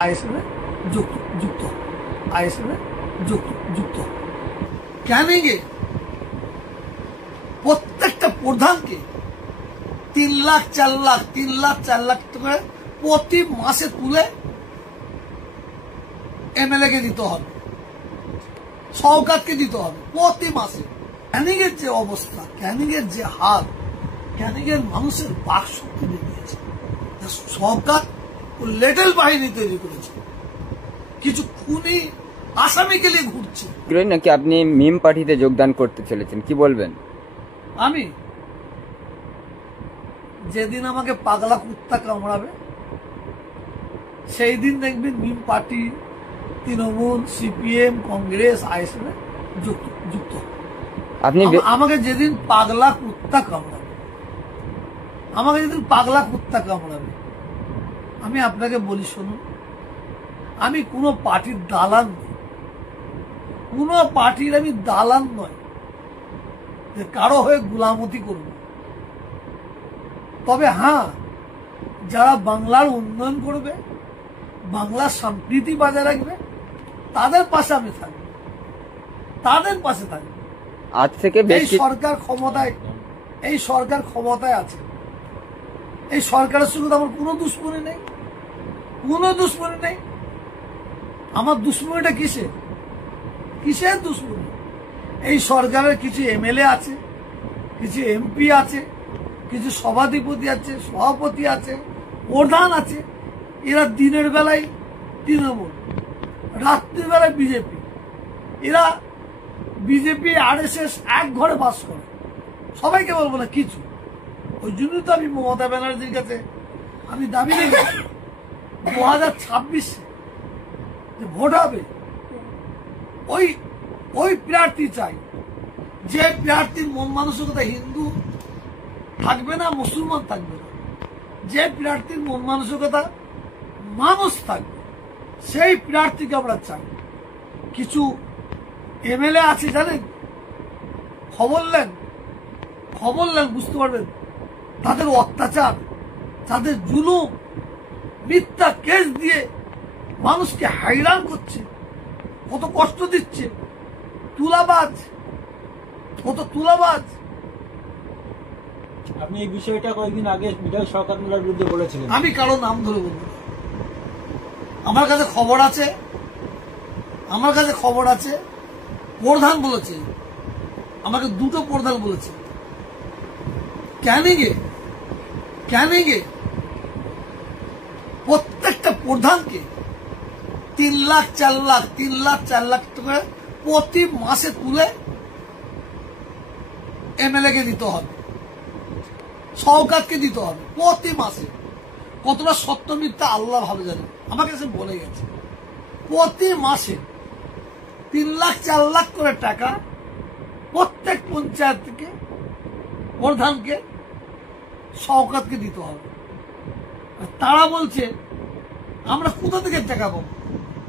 ISF में যুক্ত ISF में যুক্ত ক্যানিংয়ে প্রত্যেকটা প্রধানকে 3 লাখ 4 লাখ 3 লাখ 4 লাখ টাকা প্রতি মাসে তুলে এমএলএ কে দিতে হবে, সরকারকে দিতে হবে প্রতি মাসে। ক্যানিংয়ের যে অবস্থা, ক্যানিংয়ের যে হাল, ক্যানিংয়ের মানুষের বাক শক্তি দিয়েছে সরকার ও লেটেল বাহিনী তৈরি করেছে, কিছু খুনি আসামিকে নিয়ে ঘুরছে। নাকি আপনি মিম পার্টিতে যোগদান করতে চলেছেন, কি বলবেন? আমি যেদিন আমাকে পাগলা কুত্তা কামড়াবে সেই দিন দেখবেন MIM party, Trinamool, CPM, Congress, ISF যুক্ত। আপনি আমাকে যেদিন পাগলা কুত্তা কামড়াবে, আমাকে যেদিন পাগলা কুত্তা কামড়াবে, আমি আপনাকে বলি শুনুন, আমি কোনো পার্টির দালাল নই, কোনো পার্টির আমি দালাল নয় যে কারো হয়ে গোলামতি করব। তবে হ্যাঁ, যারা বাংলার উন্নয়ন করবে, বাংলার সম্প্রীতি বজায় রাখবে, তাদের পাশে আমি থাকবো, তাদের পাশে থাকবো। আজ থেকে এই সরকার ক্ষমতায় আছে, এই সরকারের সঙ্গে আমার কোনো দুশ্মনী নেই, কোনো দুশ্মনী নেই। আমার দুশ্মনীটা কিসের দুশ্মনী? এই সরকারের কিছু এমএলএ আছে, কিছু এমপি আছে, কিছু সভাধিপতি আছে, সভাপতি আছে, প্রধান আছে। এরা দিনের বেলায় তৃণমূল, রাত্রির বেলায় বিজেপি। এরা বিজেপি আরএসএস এক ঘরে বাস করে, সবাইকে বলবো না কিছু। ওই জন্যই তো আমি মমতা ব্যানার্জির কাছে আমি দাবি রেখেছি 2026 যে ভোট হবে, ওই প্রার্থী চাই যে প্রার্থীর মন মানসিকতা হিন্দু থাকবে না, মুসলমান থাকবে না, যে প্রার্থীর মন মানসিকতা মানুষ থাকবে, সেই প্রার্থীকে আমরা চাই। কিছু এমএলএ আছে জানেন, খবর নেন বুঝতে পারবেন তাদের অত্যাচার, তাদের জুলুম, মিথ্যা কেস দিয়ে মানুষকে হাইরান করছে, কত কষ্ট দিচ্ছে, তুলাবাজ। আপনি এই বিষয়টা কয়েকদিন আগে বিধায়ক শওকত মোল্লার বিরুদ্ধে বলেছিলেন। আমি কারো নাম ধরে বলবো না, আমার কাছে খবর আছে, প্রধান বলেছে, আমাকে দুটো প্রধান বলেছে। ক্যানিংয়ে প্রত্যেকটা প্রধানকে 3 লাখ 4 লাখ টাকা প্রতি মাসে তুলে এমএলএ কে দিতে হবে, সরকারকে দিতে হবে প্রতি মাসে। কতটা সত্য মিথ্যা আল্লাহ ভালো জানে, আমাকে সে বলে গেছে। প্রতি মাসে 3 লাখ 4 লাখ করে টাকা প্রত্যেক পঞ্চায়েত থেকে প্রধানকে, সরকারকে দিতে হবে। তারা বলছে আমরা কোথা থেকে টাকা পাবো?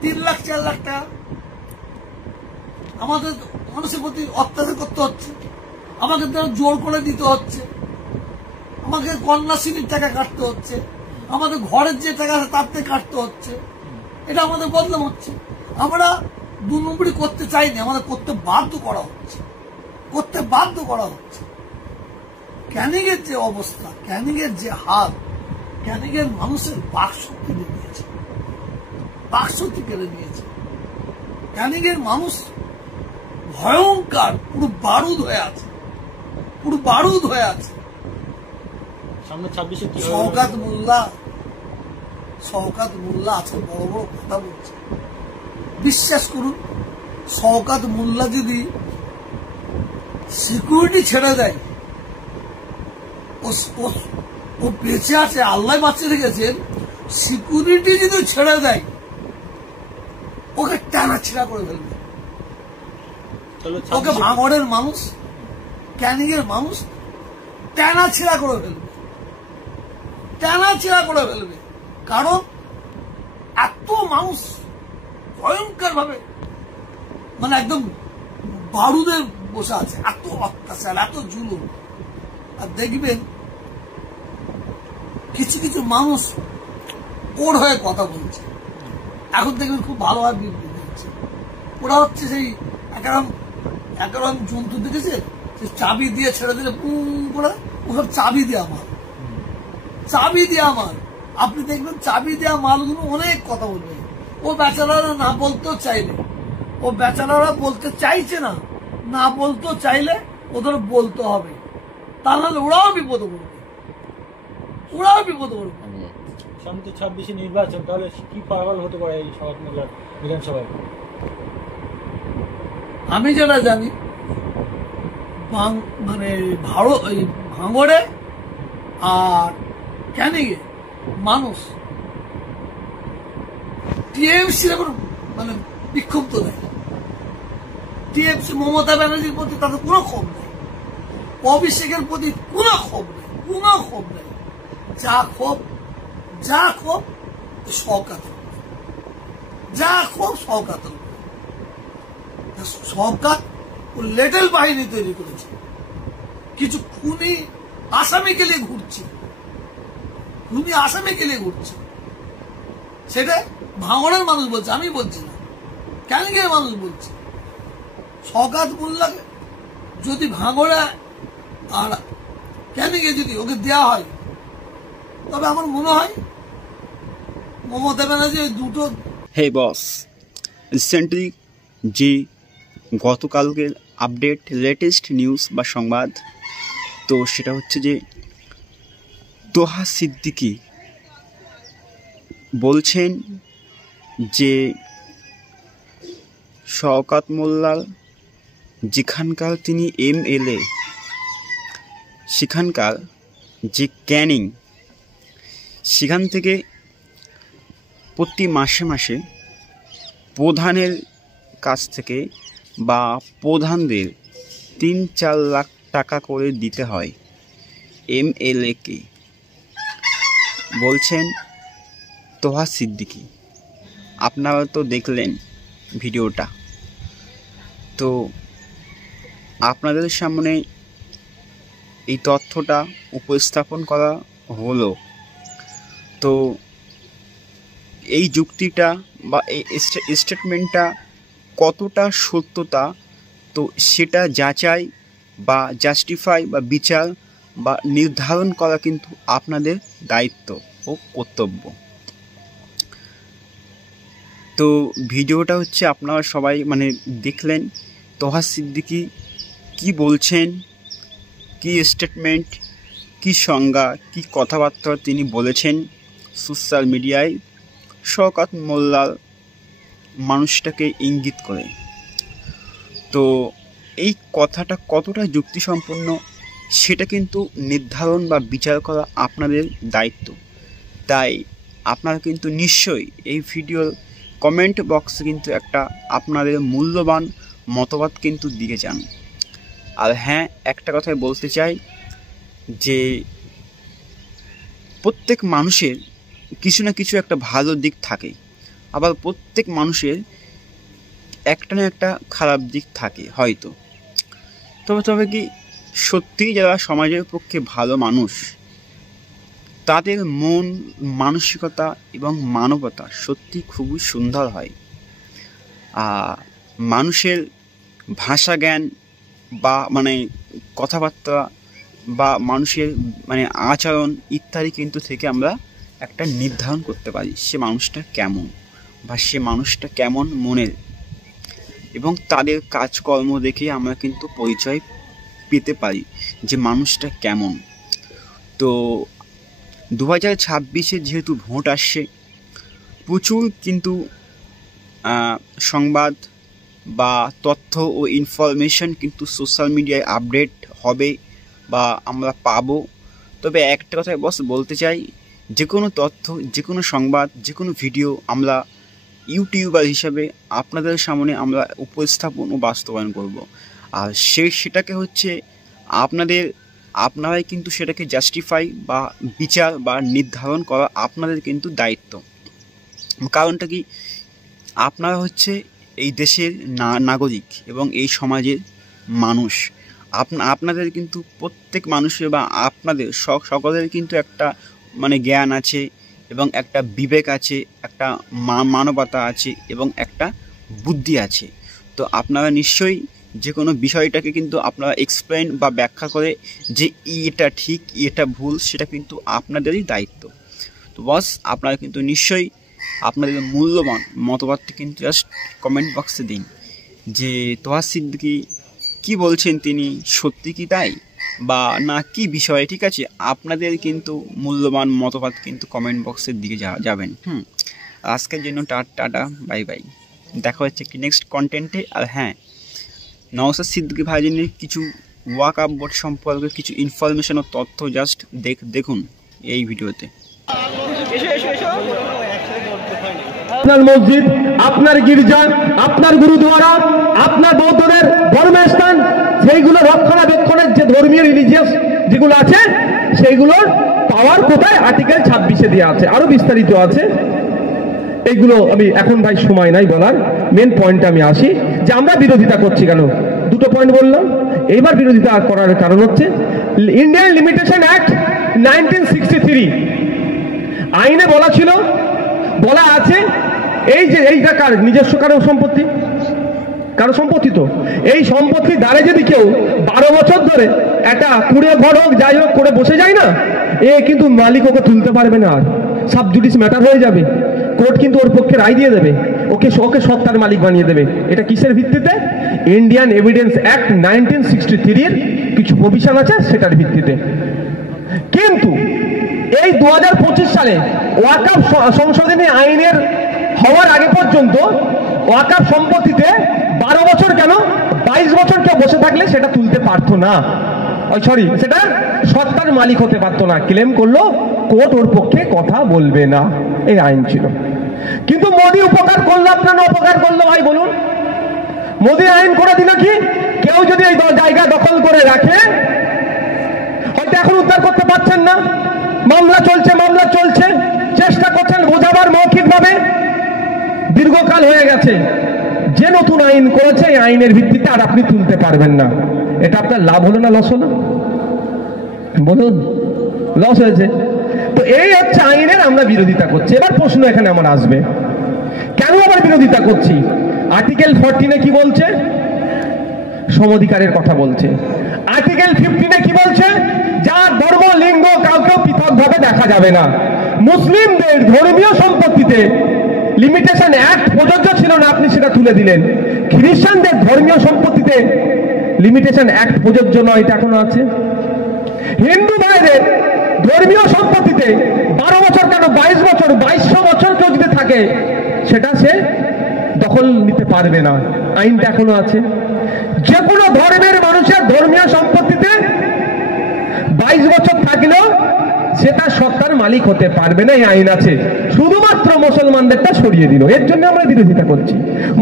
3 লাখ 4 লাখ টাকা আমাদের মানুষের প্রতি অত্যাচার করতে হচ্ছে, আমাকে তারা জোর করে দিতে হচ্ছে, আমাকে কন্যাশ্রীর টাকা কাটতে হচ্ছে, আমাদের ঘরের যে টাকা আছে তার থেকে কাটতে হচ্ছে। এটা আমাদের বদনাম হচ্ছে। আমরা 2 নম্বরই করতে চাইনি, আমাদের করতে বাধ্য করা হচ্ছে। ক্যানিংয়ের যে অবস্থা, ক্যানিংয়ের যে হাল, ক্যানিংয়ের মানুষের বাক শক্তি কেড়ে নিয়েছে। ক্যানিংয়ের মানুষ ভয়ঙ্কর, পুরো বারুদ হয়ে আছে। সামনে 26-এ কি শওকত মোল্লা আজকে বড় বড় কথা বলছে। বিশ্বাস করুন, শওকত মোল্লা যদি সিকিউরিটি ছেড়ে দেয়, ও বেঁচে আছে, আল্লাহ বাঁচিয়ে রেখেছেন, সিকিউরিটি যদি ছেড়ে দেয় ওকে টানা ছিঁড়া করে ফেলবে। ওকে ভাঙড়ের মানুষ, ক্যানিংয়ের মানুষ টানা ছিঁড়া করে ফেলবে। কারণ এত মানুষ ভয়ঙ্কর ভাবে মানে একদম বারুদের বসে আছে, এত অত্যাচার, এত জুলুম। আর দেখবেন কিছু মানুষ ওর হয়ে কথা বলছে, এখন দেখবেন খুব ভালোভাবে বিবৃতি দিচ্ছে। ওরা হচ্ছে সেই একরকম জন্তু দেখেছে, সে চাবি দিয়ে ছেড়ে দিলে পুম করে ওসব চাবি দেওয়া মাল, চাবি দেওয়া মাল। আপনি দেখবেন চাবি দেওয়া মালগুলো অনেক কথা বলবে। ও বেচারারা না বলতেও চাইলে, ও বেচারারা বলতে চাইছে না, না বলতেও চাইলে ওদের বলতে হবে, তা নাহলে ওরাও বিপদে পড়বে, ওরাও বিপদে পড়বে। সামনে তো 26 নির্বাচন, তাহলে কি পাগল হতে পারে এই শওকত মোল্লার বিধানসভায়? আমি যেটা জানি মানে ভাঙড়ে আর ক্যানিংয়ে মানুষ টিএমসির এখন মানে বিক্ষুব্ধ নেই। টিএমসি মমতা ব্যানার্জির প্রতি তাদের কোনো ক্ষোভ নেই, অভিষেকের প্রতি কোনো ক্ষোভ নেই, কোনো ক্ষোভ নেই। যা ক্ষোভ শওকতের, যা ক্ষোভ শওকতের। শওকত ও লেটেল বাহিনী তৈরি করেছে, কিছু খুনি আসামিকে নিয়ে ঘুরছে, খুনি আসামিকে নিয়ে ঘুরছে। সেটা ভাঙড়ের মানুষ বলছে, আমি বলছি না, ক্যানিংয়ের মানুষ বলছে। শওকত মোল্লাকে যদি ভাঙড়ে আর ক্যানিংয়ে যদি ওকে দেওয়া হয়, তবে আমার মনে হয় মমতা ব্যানার্জি ওই দুটো। হে বস, রিসেন্টলি যে গতকালকের আপডেট লেটেস্ট নিউজ বা সংবাদ, তো সেটা হচ্ছে যে তোহা সিদ্দিকী বলছেন যে শওকত মোল্লার যেখানকার তিনি MLA, সেখানকার যে ক্যানিং, সেখান থেকে প্রতি মাসে মাসে প্রধানের কাছ থেকে বা প্রধানদের 3-4 লাখ টাকা করে দিতে হয় MLA-কে, বলছেন তোহা সিদ্দিকী। আপনারা তো দেখলেন ভিডিওটা, তো আপনাদের সামনে এই তথ্যটা উপস্থাপন করা হলো। তো এই যুক্তিটা বা এই স্টেটমেন্টটা কতটা সত্যতা, তো সেটা যাচাই বা জাস্টিফাই বা বিচার বা নির্ধারণ করা কিন্তু আপনাদের দায়িত্ব ও কর্তব্য। তো ভিডিওটা হচ্ছে আপনারা সবাই মানে দেখলেন তোহা সিদ্দিকী কি বলছেন, কি স্টেটমেন্ট, কি সংজ্ঞা, কি কথাবার্তা তিনি বলেছেন সোশ্যাল মিডিয়ায় শওকত মোল্লার মানুষটাকে ইঙ্গিত করে। তো এই কথাটা কতটা যুক্তিসম্পন্ন সেটা কিন্তু নির্ধারণ বা বিচার করা আপনাদের দায়িত্ব। তাই আপনারা কিন্তু নিশ্চয়ই এই ভিডিওর কমেন্ট বক্সে কিন্তু একটা আপনাদের মূল্যবান মতবাদ কিন্তু দিয়ে যান। আর হ্যাঁ, একটা কথাই বলতে চাই যে প্রত্যেক মানুষের কিছু না কিছু একটা ভালো দিক থাকে, আবার প্রত্যেক মানুষের একটা না একটা খারাপ দিক থাকে হয়তো। তবে কি সত্যিই যারা সমাজের পক্ষে ভালো মানুষ, তাদের মন মানসিকতা এবং মানবতা সত্যি খুবই সুন্দর হয়। মানুষের ভাষা জ্ঞান বা মানে কথাবার্তা বা মানুষের মানে আচরণ ইত্যাদি কিন্তু থেকে আমরা একটা নির্ধারণ করতে পারি সে মানুষটা কেমন বা সে মানুষটা কেমন মনের, এবং তাদের কাজকর্ম দেখে আমরা কিন্তু পরিচয় পেতে পারি যে মানুষটা কেমন। তো 2026-এ যেহেতু ভোট আসছে, প্রচুর কিন্তু সংবাদ বা তথ্য ও ইনফরমেশন কিন্তু সোশ্যাল মিডিয়ায় আপডেট হবে বা আমরা পাবো। তবে একটা কথাই বলতে চাই, যে কোনো তথ্য, যে কোনো সংবাদ, যে কোনো ভিডিও আমরা ইউটিউবার হিসাবে আপনাদের সামনে আমরা উপস্থাপন ও বাস্তবায়ন করব। আর সেটাকে হচ্ছে আপনারাই কিন্তু সেটাকে জাস্টিফাই বা বিচার বা নির্ধারণ করা আপনাদের কিন্তু দায়িত্ব। কারণটা কি, আপনারা হচ্ছে এই দেশের নাগরিক এবং এই সমাজের মানুষ। আপনাদের কিন্তু প্রত্যেক মানুষের বা আপনাদের সকলের কিন্তু একটা মানে জ্ঞান আছে, এবং একটা বিবেক আছে, একটা মানবতা আছে এবং একটা বুদ্ধি আছে। তো আপনারা নিশ্চয়ই যে কোনো বিষয়টাকে কিন্তু আপনারা এক্সপ্লেন বা ব্যাখ্যা করে যে এটা ঠিক এটা ভুল সেটা কিন্তু আপনাদেরই দায়িত্ব। তো বস, আপনারা কিন্তু নিশ্চয়ই আপনাদের মূল্যবান মতবাদটি কিন্তু জাস্ট কমেন্ট বক্সে দিন যে তোহা সিদ্দিকী কী বলছেন, তিনি সত্যি কি তাই বা না কি বিষয়। ঠিক আছে, আপনাদের কিন্তু মূল্যবান মতবাদ কিন্তু কমেন্ট বক্সের দিকে যাবেন। আজকের জন্য টাটা, বাই বাই, দেখা হচ্ছে একটি নেক্সট কন্টেন্টে। আর হ্যাঁ, নওশাদ সিদ্দিকী ভাইজানের কিছু ওয়াকফ বোর্ড সম্পর্কে কিছু ইনফরমেশন ও তথ্য জাস্ট দেখুন এই ভিডিওতে। আপনার মসজিদ, আপনার গির্জা, আপনার গুরুদ্বারা, আপনার বৌদ্ধদের ধর্মস্থান, সেইগুলো রক্ষণাবেক্ষণের যে ধর্মীয় রিলিজিয়াস যেগুলো আছে সেইগুলোর পাওয়ার কোথায় আর্টিকেল 26-এ দেওয়া আছে, আরো বিস্তারিত আছে। এইগুলো আমি এখন ভাই সময় নাই বলার, মেন পয়েন্টে আমি আসি যে আমরা বিরোধিতা করছি কেন। দুটো পয়েন্ট বললাম, এইবার বিরোধিতা করার কারণ হচ্ছে ইন্ডিয়ান লিমিটেশন অ্যাক্ট 1963 আইনে বলা আছে এই যে এইটা কার নিজস্ব কারো সম্পত্তি, তো এই সম্পত্তির দ্বারে যদি কেউ 12 বছর ধরে একটা কুড়ে ঘর হোক যাই হোক করে বসে যায় না, এ কিন্তু মালিক ওকে তুলতে পারবে না, আর সাব জুডিস ম্যাটার হয়ে যাবে, কোর্ট কিন্তু ওর পক্ষে রায় দিয়ে দেবে, ওকে সত্তার মালিক বানিয়ে দেবে। এটা কিসের ভিত্তিতে? ইন্ডিয়ান এভিডেন্স অ্যাক্ট 1963 এর কিছু প্রভিশন আছে সেটার ভিত্তিতে। কিন্তু এই 2025 সালে ওয়াকফ সংশোধনী আইনের হওয়ার আগে পর্যন্ত ওয়াকফ সম্পত্তিতে 12 বছর কেন 22 বছর কেউ বসে থাকলে সেটা তুলতে পারতো না, সেটা সত্তার মালিক হতে পারতো না। ক্লেম করলো, কোর্ট ওর পক্ষে কথা বলবে না, এই আইন ছিল। কিন্তু মোদি উপকার করলো আপনার অপকার করলো ভাই বলুন? মোদি আইন করে দিল কি, কেউ যদি এই জায়গা দখল করে রাখে, হয়তো এখন উদ্ধার করতে পারছেন না, মামলা চলছে, চেষ্টা করছেন বোঝাবার মৌখিকভাবে, দীর্ঘকাল হয়ে গেছে। যে নতুন আইন করেছে এই আইনের ভিত্তিতে আর আপনি তুলতে পারবেন না। এটা আপনার লাভ হলো না লস হলো? বলুন, লস হয়েছে। তো এই হচ্ছে আইনের আমরা বিরোধিতা করছি। এবার প্রশ্ন এখানে আমার আসবে, কেন আবার বিরোধিতা করছি? আর্টিকেল 14-এ কি বলছে? সমঅধিকারের কথা বলছে। আর্টিকেল 15-এ কি বলছে? যার ধর্ম লিঙ্গ কাউকে পৃথকভাবে দেখা যাবে না। মুসলিমদের ধর্মীয় সম্পত্তিতে লিমিটেশন অ্যাক্ট প্রযোজ্য ছিল না, আপনি সেটা তুলে দিলেন। খ্রিস্টানদের ধর্মীয় সম্পত্তিতে লিমিটেশন অ্যাক্ট প্রযোজ্য নয়, এটা এখনো আছে। হিন্দু ভাইদের ধর্মীয় সম্পত্তিতে 12 বছর কেন 22 বছর 2200 বছর কেউ যদি থাকে সেটা সে দখল নিতে পারবে না, আইনটা এখনো আছে। যে কোনো ধর্মের মানুষের ধর্মীয় সম্পত্তিতে 22 বছর থাকলেও সেটা সত্তার মালিক হতে পারবে না, এই আইন আছে। শুধুমাত্র মুসলমানদেরটা সরিয়ে দিল, এর জন্য আমরা বিরোধিতা করছি।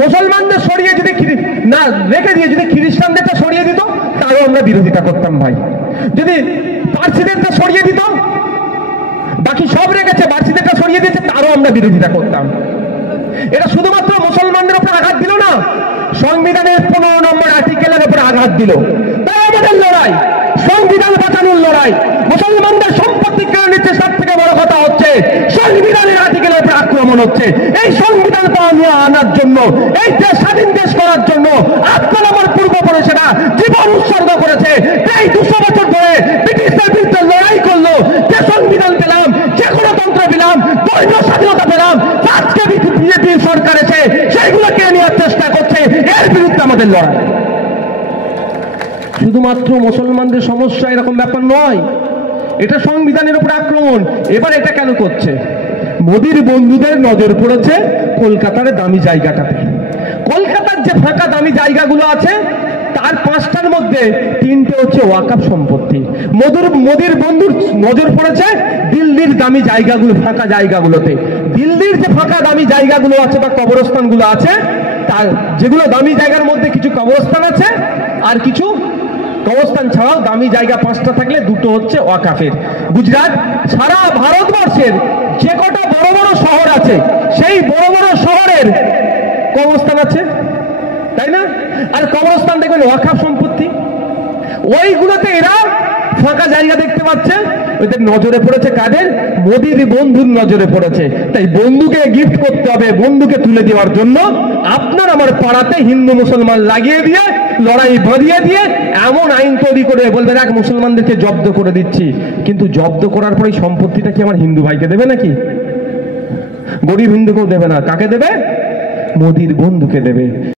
মুসলমানদের সরিয়ে যদি না রেখে দিয়ে যদি খ্রিস্টানদেরটা সরিয়ে দিত তারও আমরা বিরোধিতা করতাম ভাই। যদি পার্সিদেরটা সরিয়ে দিত, বাকি সব রেখেছে, পার্সিদেরটা সরিয়ে দিয়েছে, তারও আমরা বিরোধিতা করতাম। এটা শুধুমাত্র মুসলমানদের উপর আঘাত দিল না, সংবিধানের 15 নম্বর আর্টিকেলের উপর আঘাত দিল। তাই আমাদের লড়াই সংবিধান বাঁচানোর লড়াই। মুসলমানদের সম্পত্তি কেড়ে নিচ্ছে, সব থেকে বড় কথা হচ্ছে সংবিধানের আর্টিকেলের উপর আক্রমণ হচ্ছে। এই সংবিধান আনার জন্য, এই দেশ স্বাধীন দেশ করার জন্য আপনার আমার পূর্বপুরুষেরা জীবন উৎসর্গ করেছে। প্রায় 200 বছর ধরে ব্রিটিশদের বিরুদ্ধে লড়াই করলো, যে সংবিধান পেলাম, যে গণতন্ত্র পেলাম, ধর্মীয় স্বাধীনতা পেলাম, আজকে বিজেপি সরকার এসে সেইগুলোকে নেওয়ার চেষ্টা করছে। এর বিরুদ্ধে আমাদের লড়াই। শুধুমাত্র মুসলমানদের সমস্যা এরকম ব্যাপার নয়, এটা সংবিধানের উপর আক্রমণ। এবার এটা কেন করছে? মোদির বন্ধুদের নজর পড়েছে কলকাতার দামি জায়গাটাতে। কলকাতার যে ফাঁকা দামি জায়গাগুলো আছে তার 5টার মধ্যে 3টে হচ্ছে ওয়াকফ সম্পত্তি। মোদির বন্ধুর নজর পড়েছে দিল্লির দামি জায়গাগুলো, ফাঁকা জায়গাগুলোতে। দিল্লির যে ফাঁকা দামি জায়গাগুলো আছে বা কবরস্থানগুলো আছে, তার যেগুলো দামি জায়গার মধ্যে কিছু কবরস্থান আছে, আর কিছু কবরস্থান ছাড়াও দামি জায়গা 5টা থাকলে 2টো হচ্ছে ওয়াকফের। গুজরাট, সারা ভারতবর্ষের যে কটা বড় বড় শহর আছে সেই বড় বড় শহরের কবরস্থান আছে, তাই না? আর কবরস্থান দেখবেন ওয়াকফ সম্পত্তি, ওইগুলোতে এরা ফাঁকা জায়গা দেখতে পাচ্ছে, ওদের নজরে পড়েছে কাদের? মোদির বন্ধুর নজরে পড়েছে। তাই বন্ধুকে গিফট করতে হবে, বন্ধুকে তুলে দেওয়ার জন্য আপনার আমার পাড়াতে হিন্দু মুসলমান লাগিয়ে দিয়ে, লড়াই বাঁধিয়ে দিয়ে এমন আইন তৈরি করে বলবে দেখ মুসলমানদেরকে জব্দ করে দিচ্ছি, কিন্তু জব্দ করার পরে সম্পত্তিটা কি আমার হিন্দু ভাইকে দেবে নাকি? গরিব হিন্দুকেও দেবে না, কাকে দেবে? মোদির বন্ধুকে দেবে।